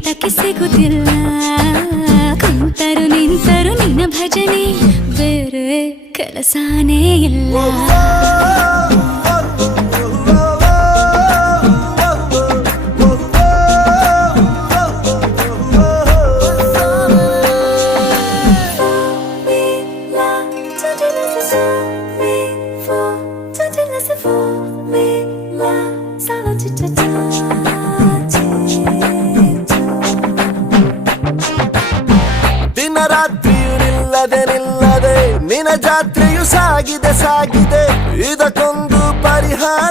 ಹಿಡಿತಕ್ಕೆ ಸಿಗುತ್ತಿಲ್ಲ ಕುಂತರು ನಿಂತರು ನಿನ್ನ ಭಜನೆ ಬೇರೆ ಕೆಲಸನೇ ಇಲ್ಲ ದಿನ ರಾತ್ರಿಯು ನಿಲ್ಲದೆ ನಿನ್ನ ಜಾತ್ರೆಯು ಸಾಗಿದೆ ಇದಕ್ಕೊಂದು ಪರಿಹಾರ